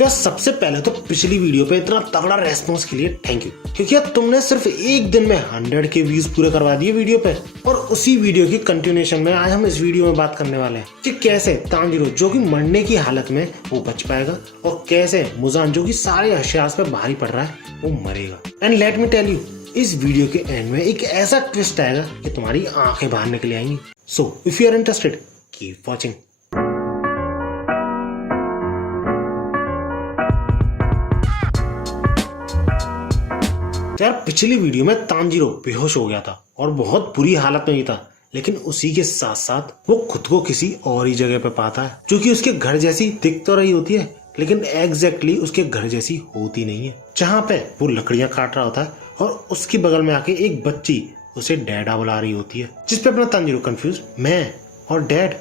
तो सबसे पहले तो पिछली वीडियो पे इतना तगड़ा रेस्पॉन्स के लिए थैंक यू, क्योंकि यार तुमने सिर्फ एक दिन में 100 के व्यूज पूरे करवा दिए वीडियो पे। और उसी वीडियो की कंटिन्यूएशन में आज हम इस वीडियो में बात करने वाले हैं कि कैसे तांजीरो जो कि मरने की हालत में वो बच पाएगा और कैसे मुजान जो कि सारे हशियास पे भारी पड़ रहा है वो मरेगा। And let me tell you, इस वीडियो के एंड में एक ऐसा ट्विस्ट आएगा कि तुम्हारी आंखें बाहर निकल आएंगी। So if you are interested keep watching. यार पिछली वीडियो में तांजीरो बेहोश हो गया था और बहुत बुरी हालत में ही था, लेकिन उसी के साथ साथ वो खुद को किसी और ही जगह पे पाता है जो कि उसके घर जैसी दिख तो रही होती है, लेकिन एग्जैक्टली उसके घर जैसी होती नहीं है। जहाँ पे वो लकड़ियां काट रहा होता है और उसके बगल में आके एक बच्ची उसे डैडा बुला रही होती है, जिसपे अपना तांजीरो कंफ्यूज, मैं और डैड,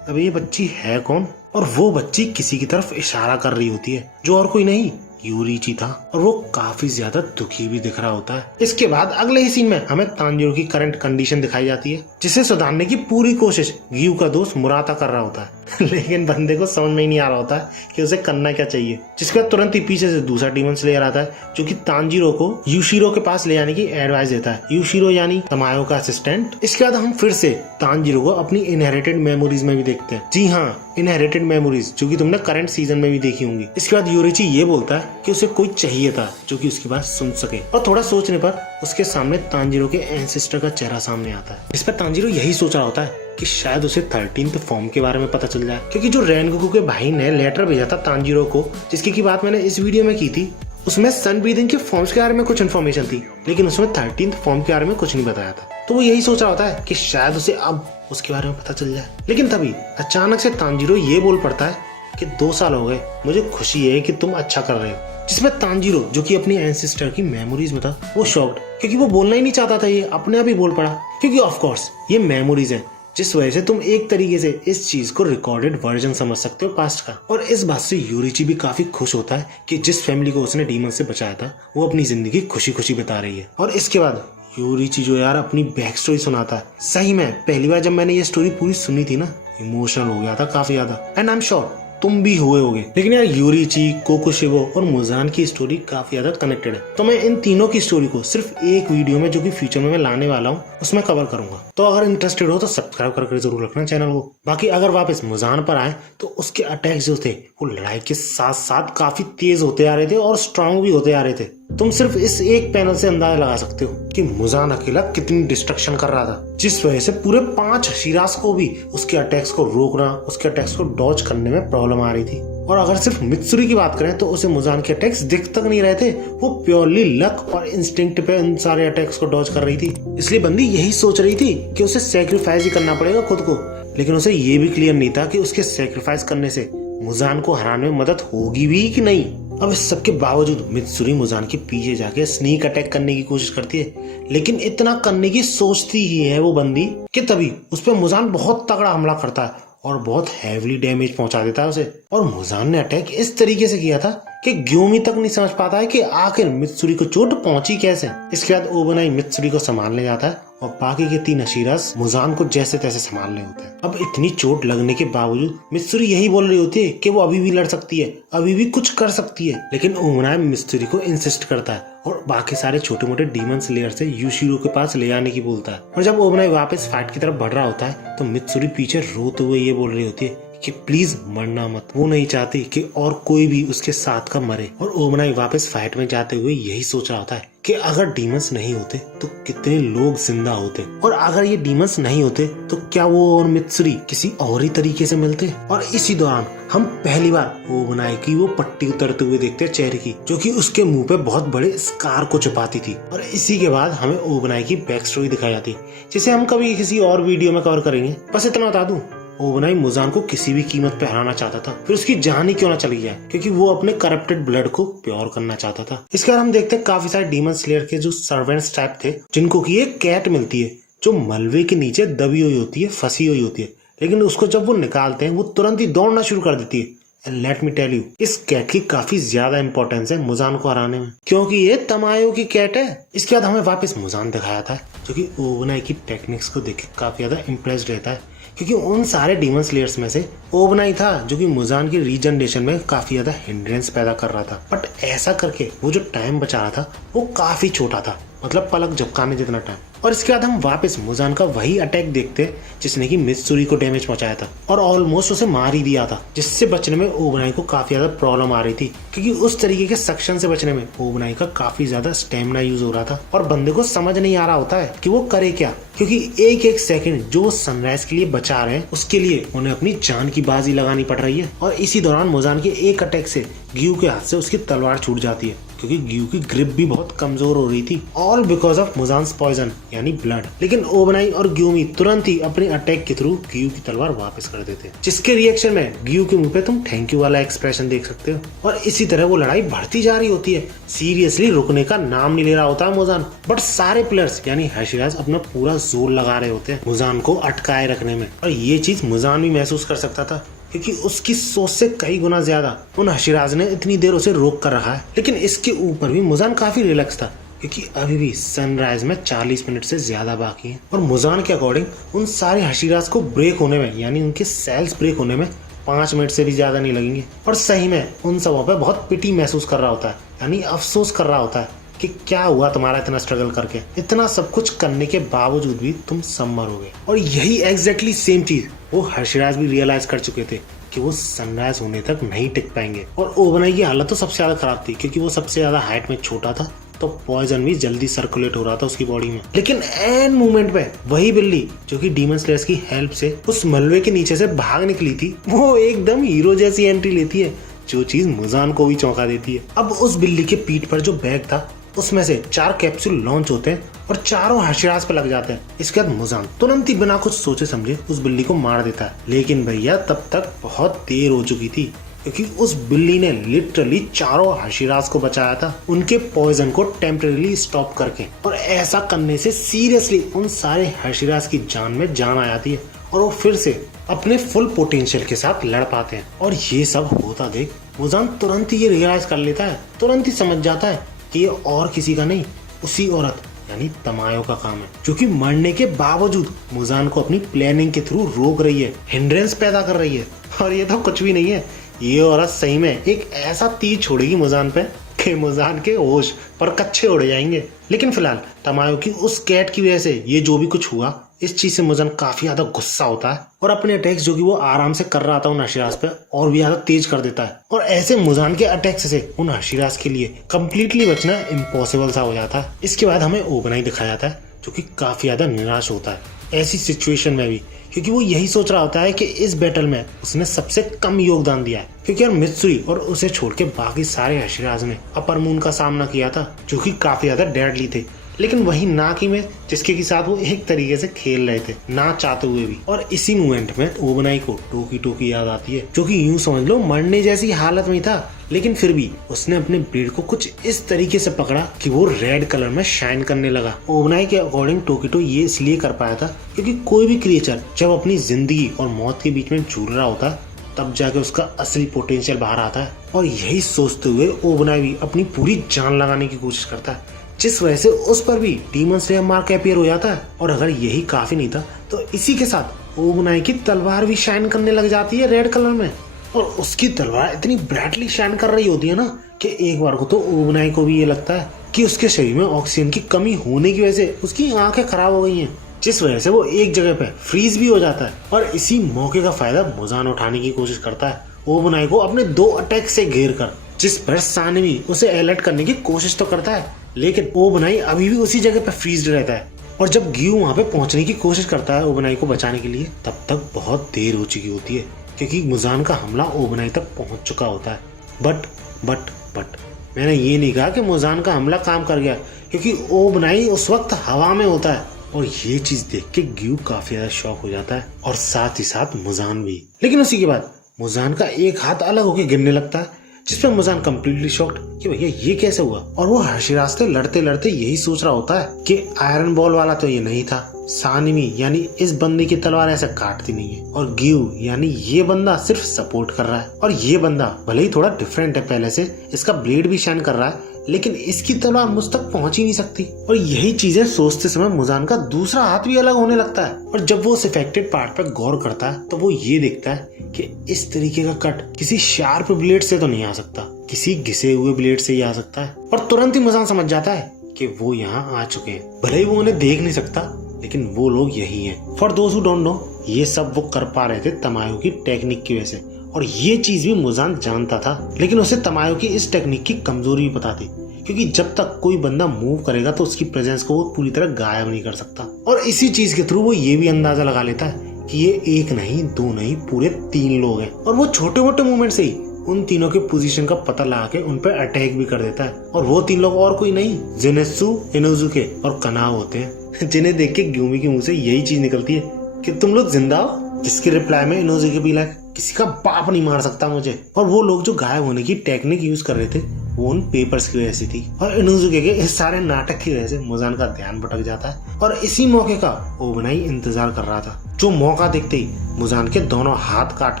अब ये बच्ची है कौन? और वो बच्ची किसी की तरफ इशारा कर रही होती है जो और कोई नहीं यूरिची था, और वो काफी ज्यादा दुखी भी दिख रहा होता है। इसके बाद अगले ही सीन में हमें तांजीरो की करंट कंडीशन दिखाई जाती है, जिसे सुधारने की पूरी कोशिश ग्यू का दोस्त मुराता कर रहा होता है लेकिन बंदे को समझ में ही नहीं आ रहा होता है कि उसे करना क्या चाहिए। जिसके बाद तुरंत ही पीछे से दूसरा डीमन स्लेयर आता है जो कि तांजीरो को यूशिरो के पास ले जाने की एडवाइस देता है। यूशिरो यानी तमायो का असिस्टेंट। इसके बाद हम फिर से तांजीरो को अपनी इनहेरिटेड मेमोरीज में भी देखते हैं। जी हाँ, इनहेरिटेड मेमोरीज जो कि तुमने करंट सीजन में भी देखी होंगी। इसके बाद यूरिची ये बोलता है कि उसे कोई चाहिए था जो कि उसकी बात सुन सके, और थोड़ा सोचने पर उसके सामने तांजीरो के एंसेस्टर का चेहरा सामने आता है। इस पर तांजीरो यही सोच रहा होता है कि शायद उसे 13th फॉर्म के बारे में पता चल जाए, क्योंकि जो रेनगोकू के भाई ने लेटर भेजा था तांजीरो को, जिसकी की बात मैंने इस वीडियो में की थी, उसमें सन ब्रीदिंग के फॉर्म्स के बारे में कुछ इन्फॉर्मेशन थी, लेकिन उसमें 13th फॉर्म के बारे में कुछ नहीं बताया था। तो वो यही सोच रहा होता है कि शायद उसे अब उसके बारे में पता चल जाए। लेकिन तभी अचानक से तांजीरो ये बोल पड़ता है कि 2 साल हो गए, मुझे खुशी है कि तुम अच्छा कर रहे हो। जिसमें तांजीरो जो कि अपनी एंसेस्टर की मेमोरीज में था वो शॉक्ड, क्योंकि वो बोलना ही नहीं चाहता था, ये अपने आप ही बोल पड़ा, क्योंकि ऑफ कोर्स ये मेमोरीज है, जिस वजह से तुम एक तरीके से इस चीज को रिकॉर्डेड वर्जन समझ सकते हो पास्ट का। और इस बात से यूरिची भी काफी खुश होता है कि जिस फैमिली को उसने डीमन से बचाया था वो अपनी जिंदगी खुशी खुशी बिता रही है। और इसके बाद यूरिची जो यार अपनी बैक स्टोरी सुनाता है। सही में पहली बार जब मैंने ये स्टोरी पूरी सुनी थी ना, इमोशनल हो गया था काफी ज्यादा, एंड आई एम श्योर तुम भी हुए होगे। लेकिन यार यूरिची, कोकोशिबो और मुजान की स्टोरी काफी ज्यादा कनेक्टेड है, तो मैं इन तीनों की स्टोरी को सिर्फ एक वीडियो में जो कि फ्यूचर में मैं लाने वाला हूँ उसमें कवर करूंगा। तो अगर इंटरेस्टेड हो तो सब्सक्राइब करके जरूर रखना चैनल को। बाकी अगर वापस मुजान पर आए तो उसके अटैक्स जो थे वो लड़ाई के साथ साथ काफी तेज होते आ रहे थे और स्ट्रांग भी होते आ रहे थे। तुम सिर्फ इस एक पैनल से अंदाजा लगा सकते हो कि मुजान अकेला कितनी डिस्ट्रक्शन कर रहा था, जिस वजह से पूरे 5 हशीरास को भी उसके अटैक्स को रोकना, उसके अटैक्स को डॉज करने में प्रॉब्लम आ रही थी। और अगर सिर्फ मित्सुरी की बात करें तो उसे मुजान के अटैक्स दिख तक नहीं रहे थे, वो प्योरली लक और इंस्टिंक्ट पे इन सारे अटैक्स को डॉज कर रही थी। इसलिए बंदी यही सोच रही थी कि उसे सैक्रिफाइस ही करना पड़ेगा खुद को, लेकिन उसे ये भी क्लियर नहीं था कि उसके सैक्रिफाइस करने से मुजान को हराने में मदद होगी भी कि नहीं। अब इस सब के बावजूद मित्सुरी मुजान के पीछे जाके स्नीक अटैक करने की कोशिश करती है, लेकिन इतना करने की सोचती ही है वो बंदी कि तभी उस पर मुजान बहुत तगड़ा हमला करता है और बहुत हैवीली डैमेज पहुंचा देता है उसे। और मुजान ने अटैक इस तरीके से किया था कि ग्योमी तक नहीं समझ पाता है कि आखिर मित्सुरी को चोट पहुंची कैसे। इसके बाद ओबनाई मित्सुरी को संभालने जाता है और बाकी के 3 हशीरास मुजान को जैसे तैसे संभालने होते हैं। अब इतनी चोट लगने के बावजूद मित्सुरी यही बोल रही होती है कि वो अभी भी लड़ सकती है, अभी भी कुछ कर सकती है, लेकिन ओबनाई मित्सुरी को इंसिस्ट करता है और बाकी सारे छोटे मोटे डीमन स्लेयर से यूशिरो के पास ले जाने की बोलता है। और जब ओबनाई वापस फाइट की तरफ बढ़ रहा होता है तो मित्सुरी पीछे रोते हुए ये बोल रही होती है कि प्लीज मरना मत। वो नहीं चाहती कि और कोई भी उसके साथ का मरे। और ओबनाई वापस फाइट में जाते हुए यही सोच रहा होता है कि अगर डीमंस नहीं होते तो कितने लोग जिंदा होते, और अगर ये डीमंस नहीं होते तो क्या वो और मित्सुरी किसी और ही तरीके से मिलते। और इसी दौरान हम पहली बार ओबनाई की वो पट्टी उतरते हुए देखते हैं चेहरे की, जो कि उसके मुंह पे बहुत बड़े स्कार को छुपाती थी। और इसी के बाद हमें ओबनाई की बैक स्टोरी दिखाई जाती, जिसे हम कभी किसी और वीडियो में कवर करेंगे। बस इतना बता दूं, ओबनाई मुजान को किसी भी कीमत पे हराना चाहता था, फिर उसकी जान ही क्यों ना चली जाए, क्योंकि वो अपने करप्टेड ब्लड को प्योर करना चाहता था। इसके बाद हम देखते हैं काफी सारे डीमन स्लेयर के जो सर्वेंट्स टाइप थे, जिनको की एक कैट मिलती है जो मलबे के नीचे दबी हुई होती है, फंसी हुई होती है, लेकिन उसको जब वो निकालते हैं वो तुरंत ही दौड़ना शुरू कर देती है। And let me tell you, इस कैट की काफी ज्यादा इंपॉर्टेंस है मुजान को हराने में, क्योंकि ये तमायो की कैट है। इसके बाद हमें वापस मुजान दिखाया था जो कि ओबनाई की टेक्निक्स को देख के काफी ज्यादा इम्प्रेस्ड रहता है क्योंकि उन सारे डीमन स्लेयर्स में से ओबनाई था जो कि मुजान की रीजनरेशन में काफी ज्यादा हिंड्रेंस पैदा कर रहा था। बट ऐसा करके वो जो टाइम बचा रहा था वो काफी छोटा था, मतलब पलक झपकाने जितना टाइम। और इसके बाद हम वापस मुजान का वही अटैक देखते हैं जिसने कि मित्सुरी को डैमेज पहुंचाया था और ऑलमोस्ट उसे मार ही दिया था, जिससे बचने में ओबनाई को काफी ज्यादा प्रॉब्लम आ रही थी क्योंकि उस तरीके के सक्शन से बचने में ओबनाई का काफी ज्यादा स्टेमिना यूज हो रहा था और बंदे को समझ नहीं आ रहा होता है कि वो करे क्या, क्योंकि एक एक सेकंड जो वो सनराइज के लिए बचा रहे हैं उसके लिए उन्हें अपनी जान की बाजी लगानी पड़ रही है। और इसी दौरान मुजान के एक अटैक से ग्यू के हाथ से उसकी तलवार छूट जाती है क्योंकि ग्यू की ग्रिप भी बहुत कमजोर हो रही थी, ऑल बिकॉज ऑफ मुजान्स पॉइजन यानी ब्लड। लेकिन ओबनाई और ग्यूमी तुरंत ही अपने अटैक के थ्रू ग्यू की तलवार वापस कर देते हैं, जिसके रिएक्शन में ग्यू के मुंह पे तुम थैंक यू वाला एक्सप्रेशन देख सकते हो। और इसी तरह वो लड़ाई बढ़ती जा रही होती है, सीरियसली रुकने का नाम नहीं ले रहा होता है मुजान। बट सारे प्लेयर्स यानी हशिराज अपना पूरा जोर लगा रहे होते हैं मुजान को अटकाए रखने में, और ये चीज मुजान भी महसूस कर सकता था क्योंकि उसकी सोच से कई गुना ज्यादा उन हशिराज ने इतनी देर उसे रोक कर रखा है। लेकिन इसके ऊपर भी मुजान काफी रिलैक्स था क्योंकि अभी भी सनराइज में 40 मिनट से ज्यादा बाकी है और मुजान के अकॉर्डिंग उन सारे हशिराज को ब्रेक होने में यानी उनके सेल्स ब्रेक होने में 5 मिनट से भी ज्यादा नहीं लगेंगे। और सही में उन सबों पे बहुत पिटी महसूस कर रहा होता है, यानी अफसोस कर रहा होता है कि क्या हुआ तुम्हारा इतना स्ट्रगल करके, इतना सब कुछ करने के बावजूद भी तुम सब मरोगे। और यही एग्जैक्टली सेम चीज वो हशिराज भी रियलाइज कर चुके थे कि वो सनराइज होने तक नहीं टिक पाएंगे। और ओबनाई की हालत तो सबसे ज्यादा खराब थी क्योंकि वो सबसे ज्यादा हाइट में छोटा था, तो पॉइजन भी जल्दी सर्कुलेट हो रहा था उसकी बॉडी में। लेकिन एंड मोमेंट पे वही बिल्ली जो कि डीमन स्लेयर्स की हेल्प से उस मलबे के नीचे से भाग निकली थी, वो एकदम हीरो जैसी एंट्री लेती है, जो चीज मुजान को भी चौंका देती है। अब उस बिल्ली के पीठ पर जो बैग था उसमें से 4 कैप्सूल लॉन्च होते हैं और चारों हशिराज पे लग जाते हैं। इसके बाद मुजान तुरंत ही बिना कुछ सोचे समझे उस बिल्ली को मार देता है। लेकिन भैया तब तक बहुत देर हो चुकी थी क्योंकि उस बिल्ली ने लिटरली चारों हशिराज को बचाया था उनके पॉइजन को टेम्परेरी स्टॉप करके। और ऐसा करने से सीरियसली उन सारे हशिराज की जान में जान आ जाती है और वो फिर से अपने फुल पोटेंशियल के साथ लड़ पाते हैं। और ये सब होता देख मुजान तुरंत ही ये रियलाइज कर लेता है, तुरंत ही समझ जाता है कि ये और किसी का नहीं, उसी औरत यानी तमायो का काम है जो कि मरने के बावजूद मुजान को अपनी प्लानिंग के थ्रू रोक रही है, हिंड्रेंस पैदा कर रही है। और ये तो कुछ भी नहीं है, ये औरत सही में एक ऐसा तीर छोड़ेगी मुजान पे कि मुजान के होश पर कच्चे उड़ जाएंगे। लेकिन फिलहाल तमायो की उस कैट की वजह से ये जो भी कुछ हुआ, इस चीज से मुजान काफी ज्यादा गुस्सा होता है और अपने अटैक्स जो कि वो आराम से कर रहा था उन हशिराज पे और भी ज्यादा तेज कर देता है। और ऐसे मुजान के अटैक्स से उन हशिराज के लिए कम्प्लीटली बचना इम्पॉसिबल सा हो जाता है। इसके बाद हमें ओबनाई दिखाया जाता है जो कि काफी ज्यादा निराश होता है ऐसी सिचुएशन में भी, क्योंकि वो यही सोच रहा होता है कि इस बैटल में उसने सबसे कम योगदान दिया है, क्योंकि यार मित्सुरी और उसे छोड़ के बाकी सारे हशिराज ने अपर मून का सामना किया था जो कि काफी ज्यादा डेडली थे। लेकिन वही नाकी में जिसके के साथ वो एक तरीके से खेल रहे थे ना चाहते हुए भी। और इसी मोमेंट में ओबनाई को टोकी टोकी याद आती है जो कि यूं समझ लो मरने जैसी हालत में था, लेकिन फिर भी उसने अपने ब्लेड को कुछ इस तरीके से पकड़ा कि वो रेड कलर में शाइन करने लगा। ओबनाई के अकॉर्डिंग टोकीटो ये इसलिए कर पाया था क्योंकि कोई भी क्रिएचर जब अपनी जिंदगी और मौत के बीच में झूल रहा होता है तब जाके उसका असली पोटेंशियल बाहर आता है। और यही सोचते हुए ओबनाई भी अपनी पूरी जान लगाने की कोशिश करता है, जिस वजह से उस पर भी डीमन स्लेयर मार्क अपीयर हो जाता है। और अगर यही काफी नहीं था तो इसी के साथ ओबनाई की तलवार भी शाइन करने लग जाती है रेड कलर में, और उसकी तलवार इतनी ब्राइटली शाइन कर रही होती है ना कि एक बार को तो ओबनाई को भी ये लगता है कि उसके शरीर में ऑक्सीजन की कमी होने की वजह से उसकी आंखें खराब हो गई हैं, जिस वजह से वो एक जगह पे फ्रीज भी हो जाता है। और इसी मौके का फायदा मुजान उठाने की कोशिश करता है ओबनाई को अपने 2 अटैक से घेर कर, जिस पर सानवी उसे अलर्ट करने की कोशिश तो करता है लेकिन ओबनाई अभी भी उसी जगह पे फ्रीज रहता है। और जब ग्यू वहां पे पहुंचने की कोशिश करता है ओबनाई को बचाने के लिए, तब तक बहुत देर हो चुकी होती है क्योंकि मुजान का हमला ओबनाई तक पहुंच चुका होता है। बट मैंने ये नहीं कहा कि मुजान का हमला काम कर गया, क्योंकि ओबनाई उस वक्त हवा में होता है। और ये चीज देख के ग्यू काफी ज्यादा शॉक हो जाता है और साथ ही साथ मुजान भी। लेकिन उसी के बाद मुजान का एक हाथ अलग होकर गिरने लगता है, जिसपे मुजान कम्प्लीटली शॉक्ड कि भैया ये कैसे हुआ। और वो हशिराज से लड़ते लड़ते यही सोच रहा होता है कि आयरन बॉल वाला तो ये नहीं था, सानिमी यानी इस बंदे की तलवार ऐसे काटती नहीं है, और गियू यानी ये बंदा सिर्फ सपोर्ट कर रहा है, और ये बंदा भले ही थोड़ा डिफरेंट है पहले से, इसका ब्लेड भी शाइन कर रहा है, लेकिन इसकी तलवार मुझ तक पहुंच ही नहीं सकती। और यही चीजें सोचते समय मुजान का दूसरा हाथ भी अलग होने लगता है, और जब वो उस इफेक्टेड पार्ट पर गौर करता है तो वो ये देखता है कि इस तरीके का कट किसी शार्प ब्लेड से तो नहीं आ सकता, किसी घिसे हुए ब्लेड से ही आ सकता है। और तुरंत ही मुजान समझ जाता है कि वो यहाँ आ चुके हैं। भले ही वो उन्हें देख नहीं सकता, लेकिन वो लोग यही हैं। For those who don't know, ये सब वो कर पा रहे थे तमायो की टेक्निक की वजह से, और ये चीज भी मुजान जानता था, लेकिन उसे तमायो की इस टेक्निक की कमजोरी भी पता थी, क्योंकि जब तक कोई बंदा मूव करेगा तो उसकी प्रेजेंस को वो पूरी तरह गायब नहीं कर सकता। और इसी चीज के थ्रू वो ये भी अंदाजा लगा लेता है कि ये एक नहीं, दो नहीं, पूरे 3 लोग हैं, और वो छोटे मोटे मूवमेंट से ही उन तीनों के पोजीशन का पता लगा के उन पर अटैक भी कर देता है। और वो 3 लोग और कोई नहीं, जेनेत्सु, इनोजुके और कनाओ होते हैं, जिन्हें देख के ग्यूमी के मुंह से यही चीज निकलती है कि तुम लोग जिंदा हो, जिसके रिप्लाई में इनोजुके भी लाइक किसी का बाप नहीं मार सकता मुझे। और वो लोग जो गायब होने की टेक्निक यूज कर रहे थे वो उन पेपर्स की वजह से थी, और इनोजुके के इस सारे नाटक की वजह से मुजान का ध्यान भटक जाता है, और इसी मौके का ओबनाई इंतजार कर रहा था, जो मौका देखते ही मुजान के दोनों हाथ काट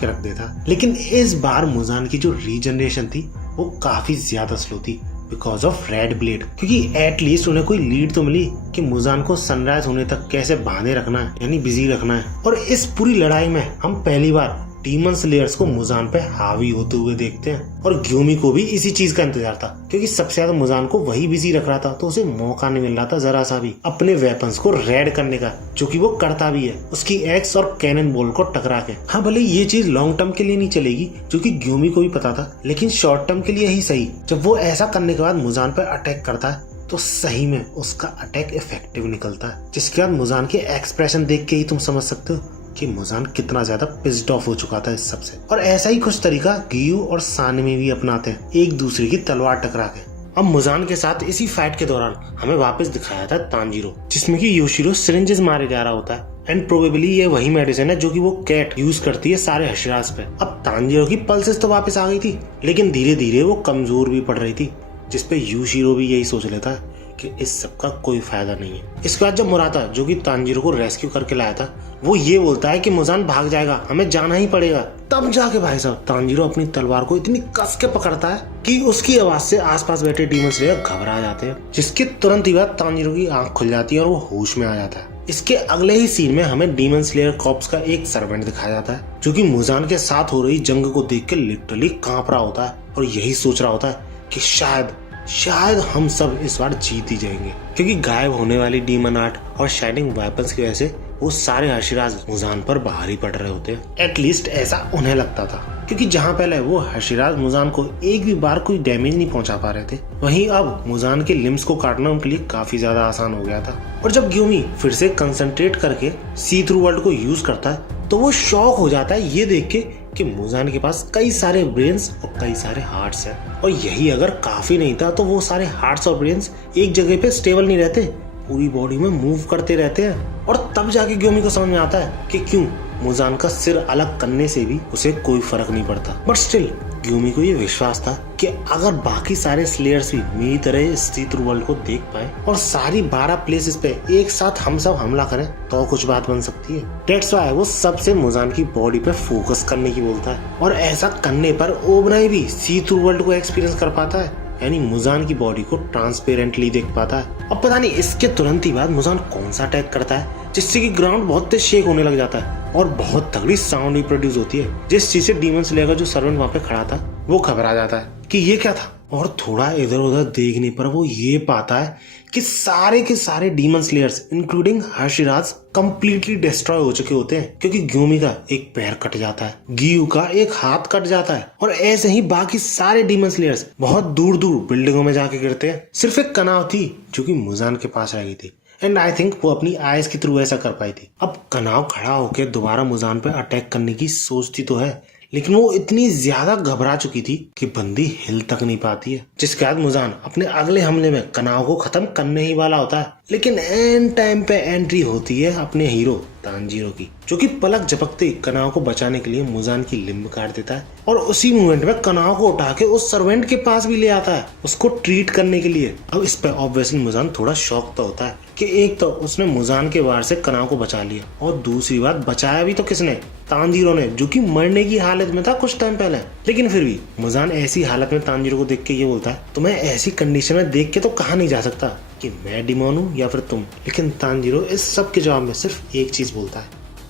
के रख देता। लेकिन इस बार मुजान की जो रीजनरेशन थी वो काफी ज्यादा स्लो थी बिकॉज ऑफ रेड ब्लेड, क्योंकि एटलीस्ट उन्हें कोई लीड तो मिली कि मुजान को सनराइज होने तक कैसे बांधे रखना है, यानी बिजी रखना है। और इस पूरी लड़ाई में हम पहली बार डीमन स्लेयर्स को मुजान पे हावी होते हुए देखते हैं, और ग्यूमी को भी इसी चीज का इंतजार था, क्योंकि सबसे ज्यादा मुजान को वही बिजी रख रहा था, तो उसे मौका नहीं मिल रहा था जरा सा भी अपने वेपन्स को रेड करने का, जो कि वो करता भी है उसकी एक्स और कैनन बॉल को टकरा के। हाँ, भले ये चीज लॉन्ग टर्म के लिए नहीं चलेगी, जो कि ग्यूमी को भी पता था, लेकिन शॉर्ट टर्म के लिए ही सही। जब वो ऐसा करने के बाद मुजान पर अटैक करता है तो सही में उसका अटैक इफेक्टिव निकलता है, जिसके बाद मुजान के एक्सप्रेशन देख के ही तुम समझ सकते हो कि मुजान कितना ज्यादा पिस्ड ऑफ हो चुका था इस सबसे। और ऐसा ही कुछ तरीका गियू और सानिमी भी अपनाते हैं, एक दूसरे की तलवार टकरा के। अब मुजान के साथ इसी फाइट के दौरान हमें वापस दिखाया था तांजीरो, जिसमें कि योशिरो सिरिंजेस मारे जा रहा होता है, एंड प्रोबेबली ये वही मेडिसिन है जो कि वो कैट यूज करती है सारे हशिराज पे। अब तांजीरो की पल्सेस तो वापस आ गई थी, लेकिन धीरे धीरे वो कमजोर भी पड़ रही थी, जिसपे योशिरो भी यही सोच लेता है कि इस सब का कोई फायदा नहीं है। इसके बाद जब मुराता, जो कि तांजीरो को रेस्क्यू करके लाया था, वो ये बोलता है कि मुजान भाग जाएगा, हमें जाना ही पड़ेगा, तब जाके भाई साहब तांजीरो अपनी तलवार को इतनी कस के पकड़ता है कि उसकी आवाज से आसपास बैठे डीमन स्लेयर घबरा जाते हैं, जिसके तुरंत ही बाद तांजीरो की आंख खुल जाती है और वो होश में आ जाता है। इसके अगले ही सीन में हमें डीमन स्लेयर कॉर्प्स का एक सर्वेंट दिखाया जाता है, जो कि मुजान के साथ हो रही जंग को देख के लिटरली कांप रहा होता है, और यही सोच रहा होता है कि शायद हम सब इस बार जीत ही जाएंगे, क्योंकि गायब होने वाली डीमन आर्ट और शाइनिंग वेपन्स की वजह से वो सारे हशिराज मुजान पर भारी पड़ रहे होते हैं। एटलीस्ट ऐसा उन्हें लगता था, क्योंकि जहां पहले वो हशिराज मुजान को एक भी बार कोई डैमेज नहीं पहुंचा पा रहे थे, वहीं अब मुजान के लिम्स को काटना उनके लिए काफी ज्यादा आसान हो गया था। और जब ग्यूमी फिर से कंसंट्रेट करके सी थ्रू वर्ल्ड को यूज करता है तो वो शॉक हो जाता है ये देख के कि मुजान के पास कई सारे ब्रेन्स और कई सारे हार्ट्स हैं, और यही अगर काफी नहीं था तो वो सारे हार्ट्स और ब्रेन्स एक जगह पे स्टेबल नहीं रहते, पूरी बॉडी में मूव करते रहते हैं। और तब जाके ग्यूमी को समझ में आता है कि क्यों मुजान का सिर अलग करने से भी उसे कोई फर्क नहीं पड़ता। बट स्टिल ग्यूमी को ये विश्वास था कि अगर बाकी सारे स्लेयर्स भी मेरी तरह सी थ्रू वर्ल्ड को देख पाए और सारी 12 प्लेसेस पे एक साथ हम सब हमला करें तो कुछ बात बन सकती है। दैट्स व्हाई वो सबसे मुजान की बॉडी पे फोकस करने की बोलता है, और ऐसा करने पर ओबनाई भी सी थ्रू वर्ल्ड को एक्सपीरियंस कर पाता है, यानी मुजान की बॉडी को ट्रांसपेरेंटली देख पाता है। अब पता नहीं इसके तुरंत ही बाद मुजान कौन सा अटैक करता है जिससे कि ग्राउंड बहुत तेज शेक होने लग जाता है और बहुत तगड़ी साउंड भी प्रोड्यूस होती है, जिस चीज से डीमन स्लेयर का जो सर्वेंट वहां पे खड़ा था वो घबरा जाता है कि ये क्या था। और थोड़ा इधर उधर देखने पर वो ये पाता है कि सारे के सारे demon slayers including Hashiras completely destroy हो चुके होते हैं, क्योंकि ग्यूमी का एक पैर कट जाता है, गियू का एक हाथ कट जाता है, और ऐसे ही बाकी सारे डीमन स्लेयर्स बहुत दूर दूर बिल्डिंगों में जाके गिरते हैं। सिर्फ एक कनाव थी जो कि मुजान के पास रह गई थी, एंड आई थिंक वो अपनी आइज के थ्रू ऐसा कर पाई थी। अब कनाव खड़ा होकर दोबारा मुजान पे अटैक करने की सोचती तो है, लेकिन वो इतनी ज्यादा घबरा चुकी थी कि बंदी हिल तक नहीं पाती है। जिसके बाद मुजान अपने अगले हमले में कनाव को खत्म करने ही वाला होता है, लेकिन एंड टाइम पे एंट्री होती है अपने हीरो तानजीरो की, जो कि पलक झपकते ही कनाव को बचाने के लिए मुजान की लिम्ब काट देता है और उसी मोमेंट में कनाव को उठा के उस सर्वेंट के पास भी ले आता है उसको ट्रीट करने के लिए। अब इस पे ऑब्वियसली मुजान थोड़ा शॉक तो होता है कि एक तो उसने मुजान के वार से कनाव को बचा लिया और दूसरी बात बचाया भी तो किसने, तानजीरो ने, जो कि मरने की हालत में था कुछ टाइम पहले। लेकिन फिर भी मुजान ऐसी हालत में तानजीरो को देख के ये बोलता है, तुम्हें ऐसी कंडीशन में देख के तो कहा नहीं जा सकता कि मैं डिमोन हूँ या फिर तुम। लेकिन तानजीरो इस सब के जवाब में सिर्फ एक चीज बोलता है,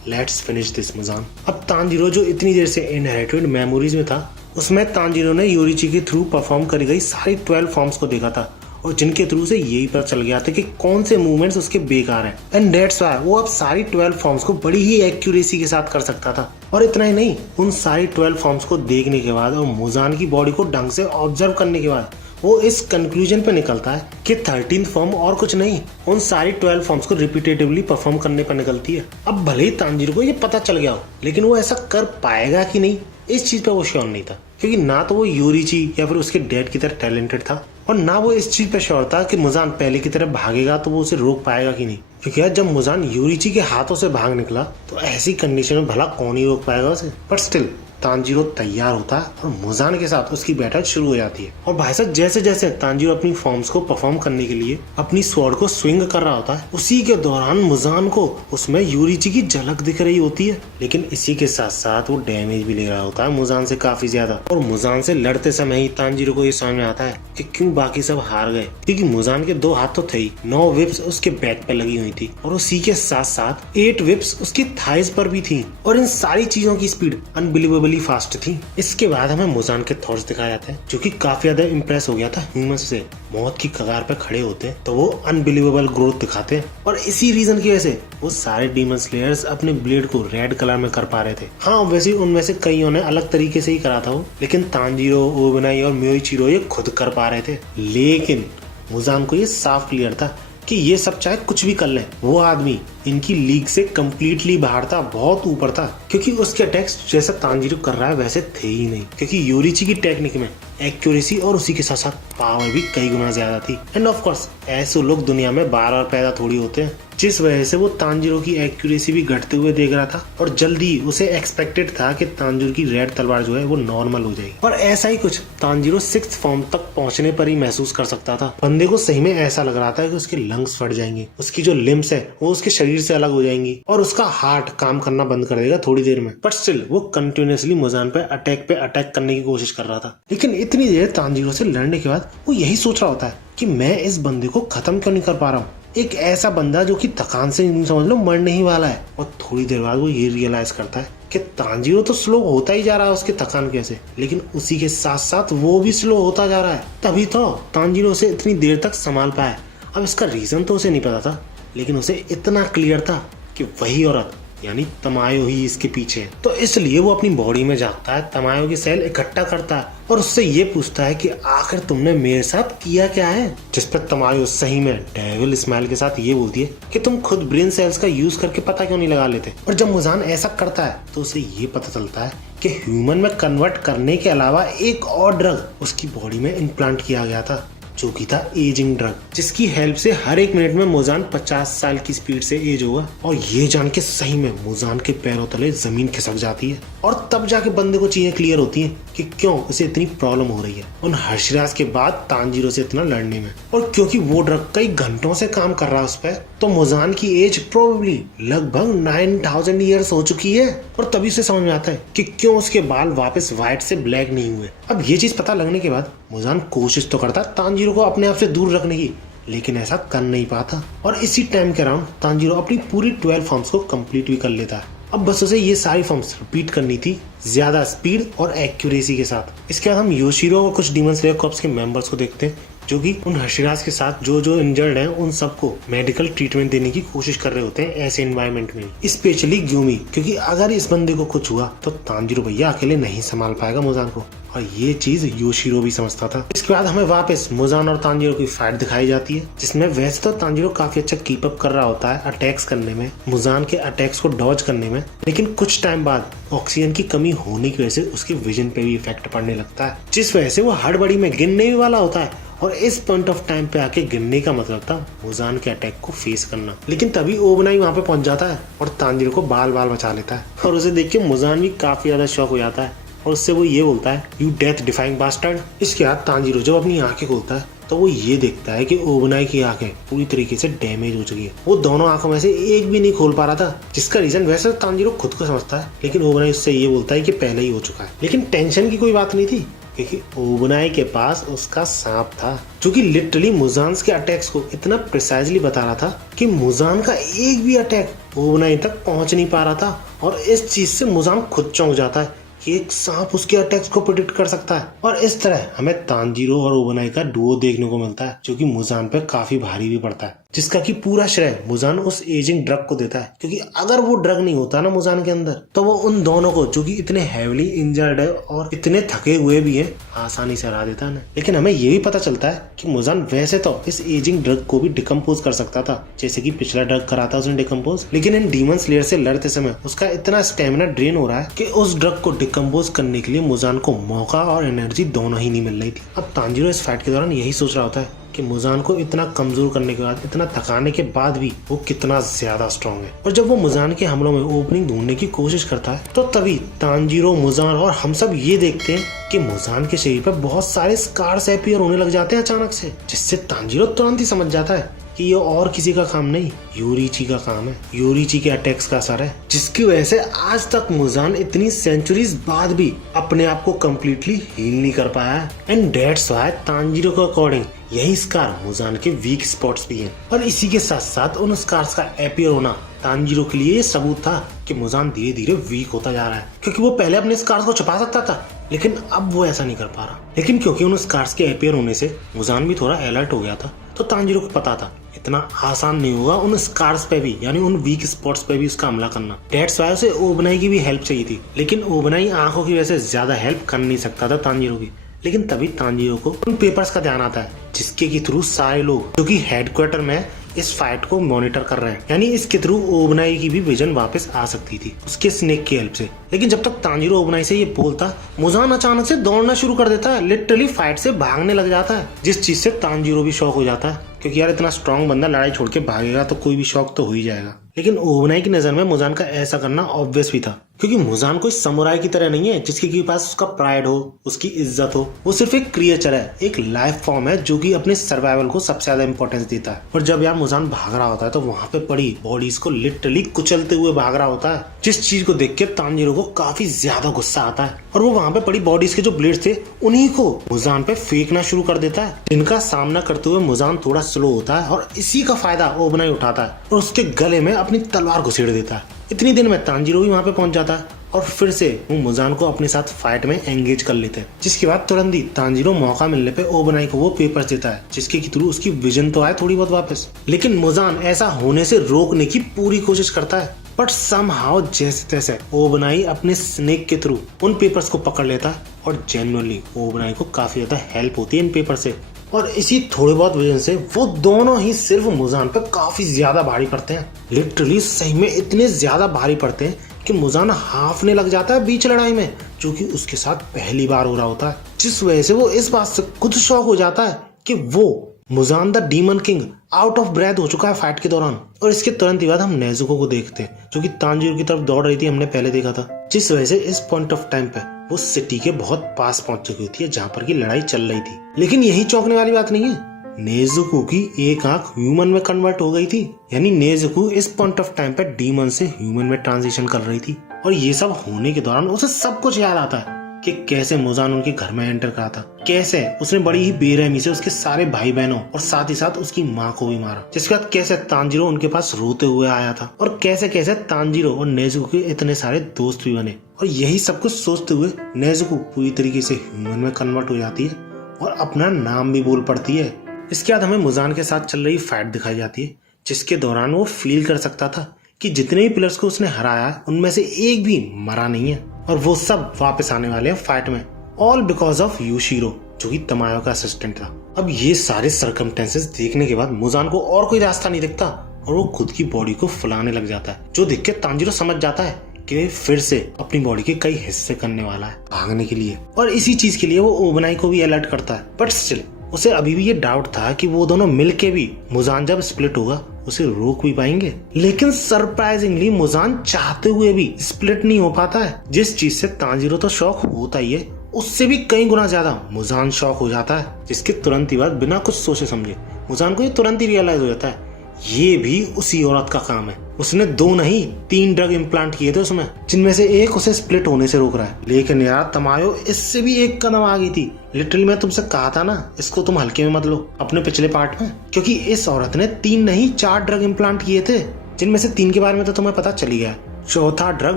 लेट्स फिनिश दिस मुजान। अब तानजीरो जो इतनी देर से इनहेरिटेड मेमोरीज में था, उसमें तानजीरो ने योरीची के थ्रू परफॉर्म करी गई सारी 12 फॉर्म्स को देखा था और जिनके थ्रू से यही पता चल गया था कि कौन से मूवमेंट्स उसके बेकार हैं। एंड दैट्स व्हाई वो अब सारी 12 फॉर्म्स को बड़ी ही एक्यूरेसी के साथ कर सकता था। और इतना ही नहीं, उन सारी 12 फॉर्म्स को देखने के बाद और मुजान की बॉडी को ढंग से ऑब्जर्व करने के बाद वो इस कंक्लूजन पे निकलता है कि 13th फॉर्म और कुछ नहीं, उन सारी 12 फॉर्म्स को रिपीटेटिवली परफॉर्म करने पर निकलती है। अब भले ही तानजीरो को ये पता चल गया हो, लेकिन वो ऐसा कर पाएगा कि नहीं, इस चीज पे वो श्योर नहीं था, क्योंकि ना तो वो योरीची या फिर उसके डैड की तरह टैलेंटेड था और ना वो इस चीज पे श्योर था कि मुजान पहले की तरह भागेगा तो वो उसे रोक पाएगा कि नहीं। क्योंकि यार जब मुजान योरीची के हाथों से भाग निकला तो ऐसी कंडीशन में भला कौन ही रोक पाएगा उसे। बट स्टिल तानजीरो तैयार होता है और मुजान के साथ उसकी बैटल शुरू हो जाती है। और भाई साहब जैसे जैसे तानजीरो अपनी फॉर्म्स को परफॉर्म करने के लिए अपनी स्वॉर्ड को स्विंग कर रहा होता है, उसी के दौरान मुजान को उसमें योरीची की झलक दिख रही होती है। लेकिन इसी के साथ साथ वो डैमेज भी ले रहा होता है मुजान से काफी ज्यादा। और मुजान से लड़ते समय ही तानजीरो को ये समझ में आता है कि क्यों बाकी सब हार गए, क्योंकि मुजान के 2 हाथ तो थे ही, 9 विप्स उसके बैक पे लगी हुई थी और उसी के साथ साथ 8 विप्स उसकी थाइस पर भी थी। और इन सारी चीजों की स्पीड अनबिलीवेबली फास्ट थी। इसके बाद हमें मुजान के थॉट्स दिखाए जाते हैं, जो कि काफी ज्यादा इंप्रेस हो गया था ह्यूमंस से। मौत की कगार पे खड़े होते हैं तो वो अनबिलीवेबल ग्रोथ दिखाते हैं और इसी रीजन की वजह से वो सारे डीमन स्लेयर्स अपने ब्लेड को रेड कलर में कर पा रहे थे। हाँ वैसे उनमें से कईयों ने अलग तरीके से ही करा था वो, लेकिन तानजीरो, ओबेनाई और म्योइचिरो ये खुद कर पा रहे थे। लेकिन मुजान को ये साफ क्लियर था कि ये सब चाहे कुछ भी कर ले, वो आदमी इनकी लीग से कम्प्लीटली बाहर था, बहुत ऊपर था, क्योंकि उसके अटैक्स जैसा तानजीरो कर रहा है वैसे थे ही नहीं। क्योंकि योरीची की टेक्निक में एक्यूरेसी और उसी के साथ साथ पावर भी कई गुना ज्यादा थी। एंड ऑफ कोर्स ऐसे लोग दुनिया में बार बार पैदा थोड़ी होते हैं, जिस वजह से वो तानजीरो की एक्यूरेसी भी घटते हुए देख रहा था और जल्दी उसे एक्सपेक्टेड था कि तानजीरो की रेड तलवार जो है वो नॉर्मल हो जाएगी। और ऐसा ही कुछ तानजीरो 6th फॉर्म तक पहुंचने पर ही महसूस कर सकता था। बंदे को सही में ऐसा लग रहा था कि उसके लंग्स फट जाएंगे, उसकी जो लिम्स है वो उसके शरीर से अलग हो जाएंगी और उसका हार्ट काम करना बंद कर देगा थोड़ी देर में। बट स्टिल वो कंटिन्यूअसली मुजान पे अटैक करने की कोशिश कर रहा था। लेकिन इतनी देर तानजीरो से लड़ने के बाद वो यही सोच रहा होता है कि मैं इस बंदे को खत्म क्यों नहीं कर पा रहा हूँ, एक ऐसा बंदा जो कि थकान से समझ लो मरने ही वाला है। और थोड़ी देर बाद वो ये रियलाइज करता है कि तानजीरो तो स्लो होता ही जा रहा है उसके थकान की वजह से, लेकिन उसी के साथ साथ वो भी स्लो होता जा रहा है। तभी तो तानजीरो उसे इतनी देर तक संभाल पाया। अब इसका रीजन तो उसे नहीं पता था, लेकिन उसे इतना क्लियर था कि वही औरत यानी तमायो ही इसके पीछे है। तो इसलिए वो अपनी बॉडी में जाता है, तमायो की सेल इकट्ठा करता है और उससे ये पूछता है कि आखिर तुमने मेरे साथ किया क्या है। जिस पर तमायो सही में डेविल स्माइल के साथ ये बोलती है कि तुम खुद ब्रेन सेल्स का यूज करके पता क्यों नहीं लगा लेते। और जब मुजान ऐसा करता है तो उसे ये पता चलता है कि ह्यूमन में कन्वर्ट करने के अलावा एक और ड्रग उसकी बॉडी में इम्प्लांट किया गया था, जो कि था एजिंग ड्रग, जिसकी हेल्प से हर एक मिनट में मुजान 50 साल की स्पीड से एज होगा। और ये जान के सही में मुजान के पैरों तले जमीन खिसक जाती है और तब जाके बंदे को चीजें क्लियर होती हैं कि क्यों उसे इतनी प्रॉब्लम हो रही है उन हर्षराज के बाद तानजीरो से इतना लड़ने में। और क्योंकि वो ड्रग कई घंटों से काम कर रहा है उस पर, तो मुजान की एज प्रोबेबली लगभग 9000 ईयर्स हो चुकी है। और तभी से समझ में आता है कि क्यों उसके बाल वापस व्हाइट से ब्लैक नहीं हुए। अब ये चीज पता लगने के बाद मुजान कोशिश तो करता है तानजीरो को अपने आप से दूर रखने की, लेकिन ऐसा कर नहीं पाता। और इसी टाइम के अराउंड तानजीरो अपनी पूरी 12 फॉर्म्स को कंप्लीट भी कर लेता है। अब बस उसे ये सारी फॉर्म्स रिपीट करनी थी ज्यादा स्पीड और एक्यूरेसी के साथ। इसके बाद हम योशिरो और कुछ डीमन स्लेयर कॉर्प्स के मेंबर्स को देखते हैं जो कि उन हशिराज के साथ जो इंजर्ड हैं उन सबको मेडिकल ट्रीटमेंट देने की कोशिश कर रहे होते हैं ऐसे एनवायरनमेंट में, स्पेशली ग्यूमी, क्योंकि अगर इस बंदे को कुछ हुआ तो तांजीरो भैया अकेले नहीं संभाल पाएगा मुजान को, और ये चीज योशिरो भी समझता था। इसके बाद हमें वापस मुजान और तांजीरो की फाइट दिखाई जाती है, जिसमें वैसे तो तांजीरो काफी अच्छा कीप अप कर रहा होता है अटैक्स करने में, मुजान के अटैक्स को डॉज करने में, लेकिन कुछ टाइम बाद ऑक्सीजन की कमी होने की वजह से उसकी विजन पे भी इफेक्ट पड़ने लगता है, जिस वजह से वो हड़बड़ी में गिरने भी वाला होता है। और इस पॉइंट ऑफ टाइम पे आके गिरने का मतलब था मुजान के अटैक को फेस करना। लेकिन तभी ओबनाई वहां पे पहुंच जाता है और तांजीरो को बाल बाल बचा लेता है, और उसे देख के मुजान भी काफी ज्यादा शॉक हो जाता है और उससे वो ये बोलता है, यू डेथ डिफाइंग बास्टर्ड। इसके बाद तांजीरो जब अपनी आंखें खोलता है तो वो ये देखता है कि ओबनाई की आंखें पूरी तरीके से डैमेज हो चुकी है। वो दोनों आंखों में से एक भी नहीं खोल पा रहा था, जिसका रीजन वैसे तांजीरो खुद को समझता है, लेकिन ओबनाई उससे ये बोलता है कि पहले ही हो चुका है। लेकिन टेंशन की कोई बात नहीं थी, क्योंकि ओबनाई के पास उसका सांप था, जो कि लिटरली मुजान के अटैक्स को इतना प्रिसाइजली बता रहा था कि मुजान का एक भी अटैक ओबनाई तक पहुंच नहीं पा रहा था। और इस चीज से मुजान खुद चौंक जाता है कि एक सांप उसके अटैक्स को प्रेडिक्ट कर सकता है। और इस तरह हमें तांजीरो और ओबनाई का डुओ देखने को मिलता है, जो कि मुजान पे काफी भारी भी पड़ता है, जिसका कि पूरा श्रेय मुजान उस एजिंग ड्रग को देता है, क्योंकि अगर वो ड्रग नहीं होता ना मुजान के अंदर, तो वो उन दोनों को, जो कि इतने हैवीली इंजर्ड है और इतने थके हुए भी हैं, आसानी से हरा देता है ना। लेकिन हमें ये भी पता चलता है कि मुजान वैसे तो इस एजिंग ड्रग को भी डिकम्पोज कर सकता था, जैसे कि पिछला ड्रग करा था उसने डिकम्पोज, लेकिन इन डीमन स्लेयर से लड़ते समय उसका इतना स्टेमिना ड्रेन हो रहा है कि उस ड्रग को डिकम्पोज करने के लिए मुजान को मौका और एनर्जी दोनों ही नहीं मिल रही थी। अब तांजीरो इस फाइट के दौरान यही सोच रहा होता है कि मुजान को इतना कमजोर करने के बाद, इतना थकाने के बाद भी वो कितना ज्यादा स्ट्रॉन्ग है। और जब वो मुजान के हमलों में ओपनिंग ढूंढने की कोशिश करता है, तो तभी तांजीरो, मुजान और हम सब ये देखते हैं कि मुजान के शरीर पर बहुत सारे स्कार्स अपीयर होने लग जाते हैं अचानक से, जिससे तांजीरो तुरंत ही समझ जाता है कि ये और किसी का काम नहीं, योरीची का काम है। योरीची के अटैक्स का असर है, जिसकी वजह से आज तक मुजान इतनी सेंचुरीज बाद भी अपने आप को कम्प्लीटली हील नहीं कर पाया है। एंड दैट्स व्हाई तांजीरो के अकॉर्डिंग यही स्कार मुजान के वीक स्पॉट्स भी हैं। और इसी के साथ साथ उन स्कार्स का अपीयर होना तांजीरो के लिए ये सबूत था कि मुजान धीरे धीरे वीक होता जा रहा है, क्योंकि वो पहले अपने स्कार्स को छुपा सकता था, लेकिन अब वो ऐसा नहीं कर पा रहा। लेकिन क्योंकि उन स्कार्स के अपीयर होने से मुजान भी थोड़ा अलर्ट हो गया था, तो तांजीरो को पता था इतना आसान नहीं होगा उन स्कार्स पे भी, यानी उन वीक स्पॉट्स पे भी उसका हमला करना। दैट्स व्हाई उसे ओबनाई की भी हेल्प चाहिए थी, लेकिन ओबनाई आंखों की वजह से ज्यादा हेल्प कर नहीं सकता था तांजीरो की। लेकिन तभी तांजीरो को उन पेपर्स का ध्यान आता है, जिसके के थ्रू सारे लोग जो कि हेडक्वार्टर में इस फाइट को मॉनिटर कर रहे हैं, यानी इसके थ्रू ओबनाई की भी विजन वापस आ सकती थी उसके स्नेक की हेल्प से। लेकिन जब तक तांजीरो ओबनाई से ये बोलता, मुजान अचानक से दौड़ना शुरू कर देता है, लिटरली फाइट से भागने लग जाता है, जिस चीज से तांजीरो भी शॉक हो जाता है, क्योंकि यार इतना स्ट्रॉन्ग बंदा लड़ाई छोड़ के भागेगा तो कोई भी शॉक तो हो ही जाएगा। लेकिन ओबनाई की नजर में मुजान का ऐसा करना ऑब्वियस भी था, क्योंकि मुजान कोई समुराई की तरह नहीं है जिसके पास उसका प्राइड हो, उसकी इज्जत हो। वो सिर्फ एक क्रिएचर है, एक लाइफ फॉर्म है, जो कि अपने सर्वाइवल को सबसे ज्यादा इंपॉर्टेंस देता है। और जब यार मुजान भाग रहा होता है तो वहां पे पड़ी बॉडीज को लिटरली कुचलते हुए भाग रहा होता है, जिस चीज को देख के तांजीरो को काफी ज्यादा गुस्सा आता है, और वो वहां पे पड़ी बॉडीज के जो ब्लेड्स थे उन्हीं को मुजान पे फेंकना शुरू कर देता है, जिनका सामना करते हुए मुजान थोड़ा स्लो होता है, और इसी का फायदा ओबनाई उठाता है और उसके गले में अपनी तलवार घुसेड़ देता है। इतनी देर में तांजीरो भी वहां पे पहुंच जाता है और फिर से वो मुजान को अपने साथ फाइट में एंगेज कर लेते हैं, जिसके बाद तुरंत ही तांजीरो मौका मिलने पे ओबनाई को वो पेपर्स देता है, जिसके थ्रू उसकी विजन तो आए थोड़ी बहुत वापस। लेकिन मुजान ऐसा होने से रोकने की पूरी कोशिश करता है, बट समहाउ जैसे तैसे ओबनाई अपने स्नेक के थ्रू उन पेपर्स को पकड़ लेता है, और जेन्युइनली ओबनाई को काफी ज्यादा हेल्प होती है इन पेपर से। और इसी थोड़ी बहुत वजह से वो दोनों ही सिर्फ मुजान पे काफी ज्यादा भारी पड़ते हैं, लिटरली सही में इतने ज्यादा भारी पड़ते हैं कि मुजान हाफने लग जाता है बीच लड़ाई में, जो कि उसके साथ पहली बार हो रहा होता है, जिस वजह से वो इस बात से खुद शॉक हो जाता है कि वो Muzan the demon king out of breath हो चुका है फाइट के दौरान। और इसके तुरंत ही बाद हम नेजुको को देखते हैं, जो कि तांजीरो की तरफ दौड़ रही थी, हमने पहले देखा था, जिस वजह से इस पॉइंट ऑफ टाइम पे वो सिटी के बहुत पास पहुंच चुकी होती है जहां पर की लड़ाई चल रही थी। लेकिन यही चौंकने वाली बात नहीं है, नेजुको की एक आंख ह्यूमन में कन्वर्ट हो गई थी, यानी नेजुको इस पॉइंट ऑफ टाइम पे डीमन से ह्यूमन में ट्रांजिशन कर रही थी। और ये सब होने के दौरान उसे सब कुछ याद आता है कि कैसे मुजान उनके घर में एंटर करा था, कैसे उसने बड़ी ही बेरहमी से उसके सारे भाई बहनों और साथ ही साथ उसकी माँ को भी मारा, जिसके बाद कैसे तांजीरो उनके पास रोते हुए आया था, और कैसे कैसे तांजीरो और नेजुको के इतने सारे दोस्त भी बने। और यही सब कुछ सोचते हुए नेजुको पूरी तरीके से ह्यूमन में कन्वर्ट हो जाती है और अपना नाम भी बोल पड़ती है। इसके बाद हमें मुजान के साथ चल रही फाइट दिखाई जाती है, जिसके दौरान वो फील कर सकता था कि जितने भी प्लेयर्स को उसने हराया उनमें से एक भी मरा नहीं है और वो सब वापस आने वाले हैं फाइट में, ऑल बिकॉज ऑफ यूशिरो, जो कि तमायो का असिस्टेंट था। अब ये सारे सर्कमस्टेंसेस देखने के बाद मुजान को और कोई रास्ता नहीं दिखता और वो खुद की बॉडी को फुलाने लग जाता है, जो देख के तांजीरो समझ जाता है कि वे फिर से अपनी बॉडी के कई हिस्से करने वाला है भागने के लिए, और इसी चीज के लिए वो ओबनाई को भी अलर्ट करता है। बट स्टिल उसे अभी भी ये डाउट था कि वो दोनों मिलके भी मुजान जब स्प्लिट होगा उसे रोक भी पाएंगे। लेकिन सरप्राइजिंगली मुजान चाहते हुए भी स्प्लिट नहीं हो पाता है। जिस चीज से तांजीरो तो शॉक होता ही है, उससे भी कई गुना ज्यादा मुजान शॉक हो जाता है, जिसके तुरंत ही बाद बिना कुछ सोचे समझे मुजान को ये तुरंत ही रियलाइज हो जाता है ये भी उसी औरत का काम है। उसने 2 नहीं 3 ड्रग इम्प्लांट किए थे उसमें, जिनमें से एक उसे स्प्लिट होने से रोक रहा है। लेकिन यार तमायो इससे भी एक कदम आगे थी। लिटरली मैं तुमसे कहा था ना, इसको तुम हल्के में मत लो अपने पिछले पार्ट में, क्योंकि इस औरत ने 3 नहीं 4 ड्रग इम्प्लांट किए थे, जिनमें से 3 के बारे में तो तुम्हें पता चल ही गया। चौथा ड्रग